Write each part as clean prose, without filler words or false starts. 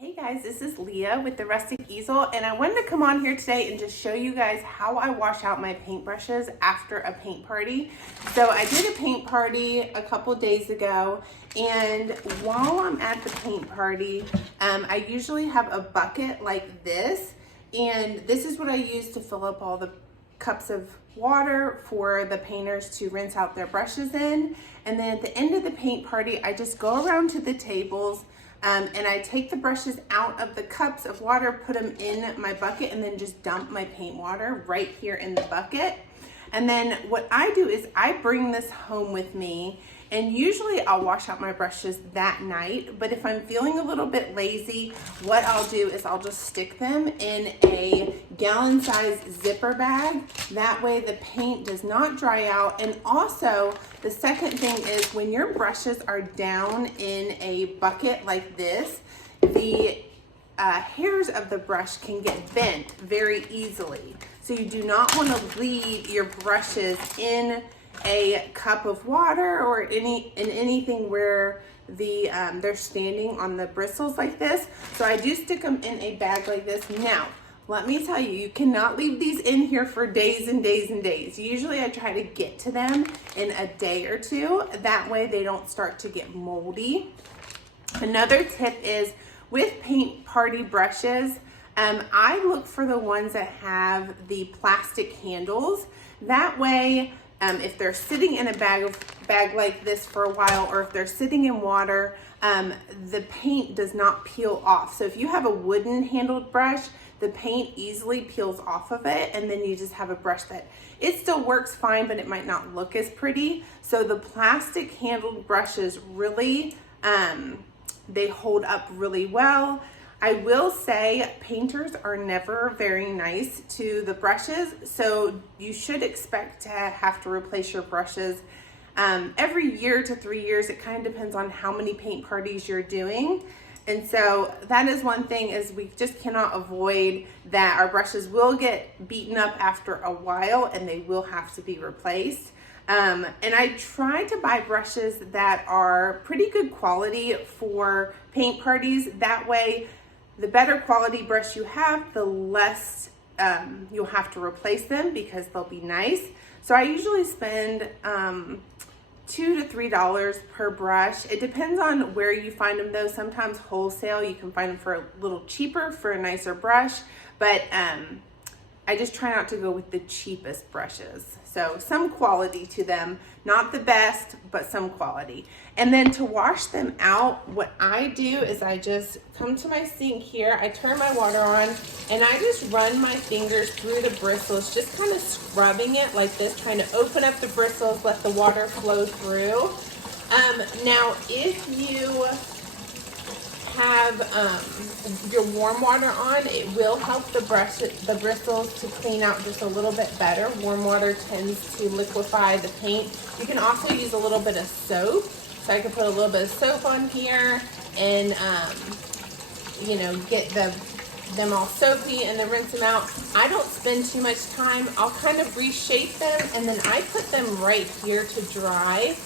Hey guys, this is Leah with the Rustic Easel, and I wanted to come on here today and just show you guys how I wash out my paintbrushes after a paint party. So I did a paint party a couple days ago, and while I'm at the paint party, I usually have a bucket like this, and this is what I use to fill up all the cups of water for the painters to rinse out their brushes in. And then at the end of the paint party, I just go around to the tables, and I take the brushes out of the cups of water, put them in my bucket, and then just dump my paint water right here in the bucket. And then what I do is I bring this home with me, and usually I'll wash out my brushes that night. But if I'm feeling a little bit lazy, what I'll do is I'll just stick them in a gallon-sized zipper bag. That way the paint does not dry out. And also, the second thing is when your brushes are down in a bucket like this, the hairs of the brush can get bent very easily. So you do not want to leave your brushes in a cup of water or in anything where they're standing on the bristles like this. So I do stick them in a bag like this. Now, let me tell you, you cannot leave these in here for days and days and days. Usually I try to get to them in a day or two. That way they don't start to get moldy. Another tip is with paint party brushes, I look for the ones that have the plastic handles. That way, if they're sitting in a bag like this for a while, or if they're sitting in water, the paint does not peel off. So if you have a wooden handled brush, the paint easily peels off of it, and then you just have a brush that it still works fine, but it might not look as pretty. So the plastic handled brushes really, they hold up really well. I will say painters are never very nice to the brushes, so you should expect to have to replace your brushes every year to 3 years. It kind of depends on how many paint parties you're doing. And so that is one thing, is we just cannot avoid that our brushes will get beaten up after a while and they will have to be replaced. And I try to buy brushes that are pretty good quality for paint parties. That way, the better quality brush you have, the less you'll have to replace them because they'll be nice. So I usually spend $2 to $3 per brush. It depends on where you find them though. Sometimes wholesale, you can find them for a little cheaper for a nicer brush, but I just try not to go with the cheapest brushes. So some quality to them, not the best, but some quality. And then to wash them out, what I do is I just come to my sink here, I turn my water on, and I just run my fingers through the bristles, just kind of scrubbing it like this, trying to open up the bristles, let the water flow through. Now, if you have your warm water on, it will help the bristles to clean out just a little bit better. Warm water tends to liquefy the paint. You can also use a little bit of soap. So I could put a little bit of soap on here and you know, get them all soapy and then rinse them out. I don't spend too much time. I'll kind of reshape them and then I put them right here to dry.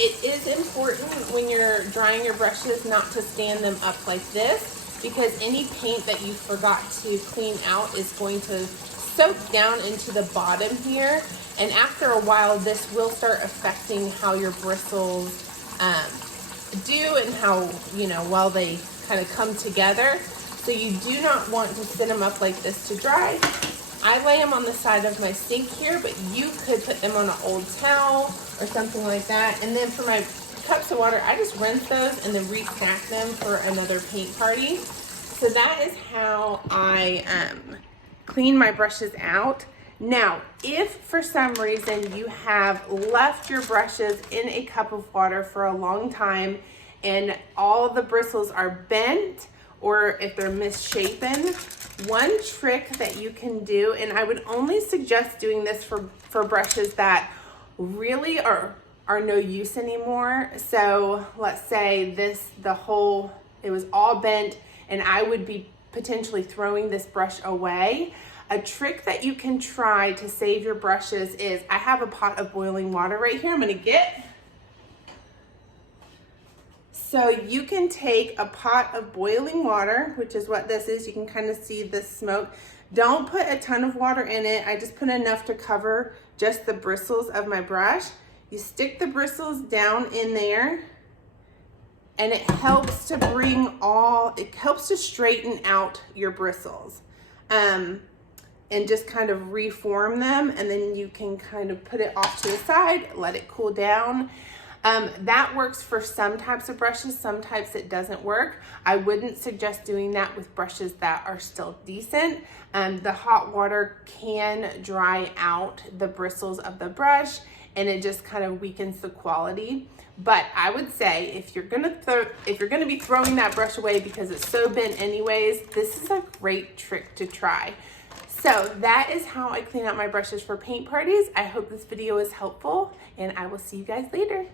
It is important when you're drying your brushes not to stand them up like this, because any paint that you forgot to clean out is going to soak down into the bottom here. And after a while, this will start affecting how your bristles do and how, you know, well they kind of come together. So you do not want to sit them up like this to dry. I lay them on the side of my sink here, but you could put them on an old towel or something like that. And then for my cups of water, I just rinse those and then restack them for another paint party. So that is how I clean my brushes out. Now, if for some reason you have left your brushes in a cup of water for a long time and all the bristles are bent, or if they're misshapen, one trick that you can do, and I would only suggest doing this for brushes that really are no use anymore. So let's say it was all bent and I would be potentially throwing this brush away. A trick that you can try to save your brushes is, I have a pot of boiling water right here. I'm gonna get So you can take a pot of boiling water, which is what this is. You can kind of see the smoke. Don't put a ton of water in it. I just put enough to cover just the bristles of my brush. You stick the bristles down in there, and it helps to straighten out your bristles. And just kind of reform them, and then you can kind of put it off to the side, let it cool down. That works for some types of brushes, some types it doesn't work. I wouldn't suggest doing that with brushes that are still decent. The hot water can dry out the bristles of the brush, and it just kind of weakens the quality. But I would say if you're gonna be throwing that brush away because it's so bent anyways, this is a great trick to try. So that is how I clean out my brushes for paint parties. I hope this video is helpful, and I will see you guys later.